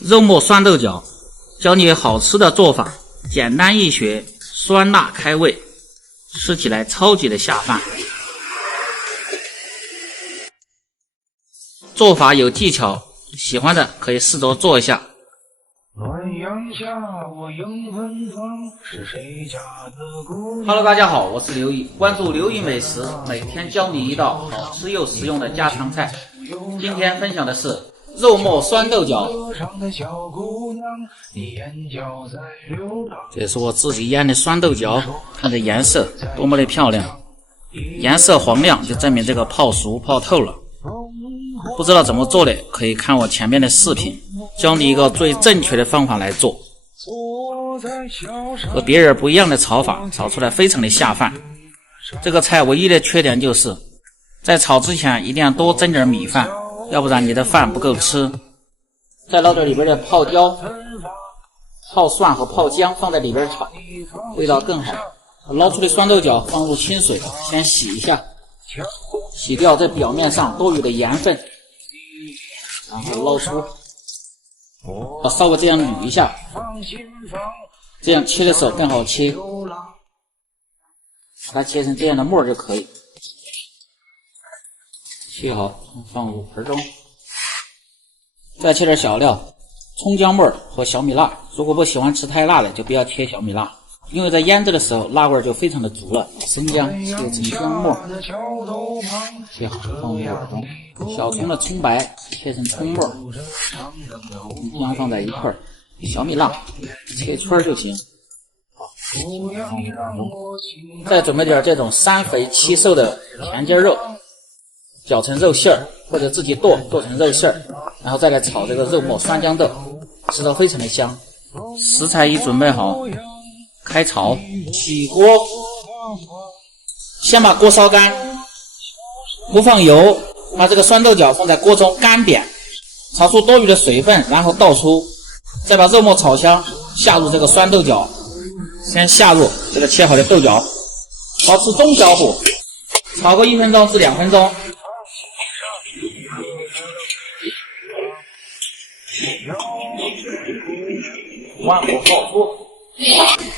肉末酸豆角，教你好吃的做法，简单易学，酸辣开胃，吃起来超级的下饭。做法有技巧，喜欢的可以试着做一下。Hello， 大家好，我是刘毅，关注刘毅美食，每天教你一道好吃又实用的家常菜。今天分享的是肉末酸豆角，这是我自己腌的酸豆角，看这颜色多么的漂亮，颜色黄亮就证明这个泡熟泡透了。不知道怎么做的，可以看我前面的视频，教你一个最正确的方法来做，和别人不一样的炒法，炒出来非常的下饭。这个菜唯一的缺点就是在炒之前一定要多蒸点米饭，要不然你的饭不够吃。再捞点里边的泡椒、泡蒜和泡姜放在里边炒，味道更好。捞出的酸豆角放入清水，先洗一下，洗掉这表面上多余的盐分，然后捞出，稍微这样捋一下，这样切的时候更好切，把它切成这样的末就可以。切好放入盆中，再切点小料，葱姜末和小米辣。如果不喜欢吃太辣的，就不要切小米辣，因为在腌制的时候辣味就非常的足了。生姜切成姜末，切好放入碗中。小葱的葱白切成葱末，姜放在一块，小米辣切圈就行。再准备点这种3肥7瘦的田鸡肉，绞成肉馅儿，或者自己剁成肉馅儿，然后再来炒这个肉末酸豇豆，吃到非常的香。食材已准备好，开炒。起锅，先把锅烧干，不放油，把这个酸豆角放在锅中干煸，炒出多余的水分，然后倒出，再把肉末炒香，下入这个酸豆角，先下入这个切好的豆角，保持中小火，炒个1分钟至2分钟。慢火爆出，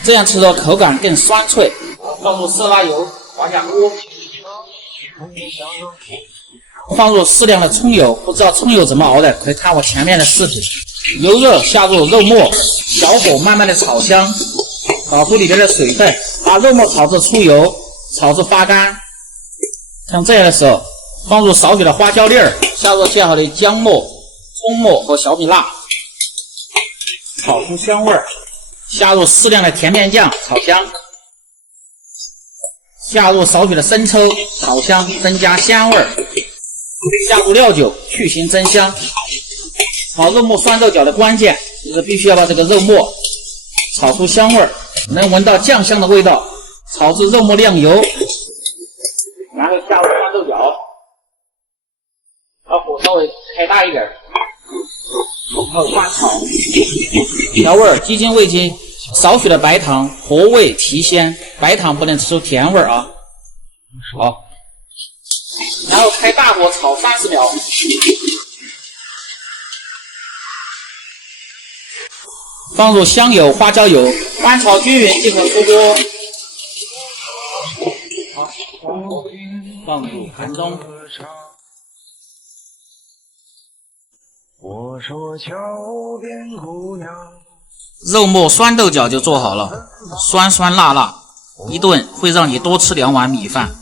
这样吃的口感更酸脆。放入色拉油，滑下锅，放入适量的葱油，不知道葱油怎么熬的，可以看我前面的视频。油热下入肉末，小火慢慢的炒香，炒出里边的水分，把肉末炒至出油，炒至发干。像这样的时候，放入少许的花椒粒儿，下入切好的姜末、葱末和小米辣，炒出香味儿，下入适量的甜面酱炒香，下入少许的生抽炒香，增加香味儿，下入料酒去腥增香。炒肉末酸豆角的关键就是必须要把这个肉末炒出香味儿，能闻到酱香的味道，炒至肉末亮油，然后下入酸豆角，把火稍微开大一点，然后翻炒，调味鸡精、味精，少许的白糖，活味提鲜，白糖不能吃出甜味啊。好，然后开大火炒30秒，放入香油、花椒油，翻炒均匀即可出锅。好，放入盘中。我说桥边姑娘，肉末酸豆角就做好了，酸酸辣辣，一顿会让你多吃2碗米饭。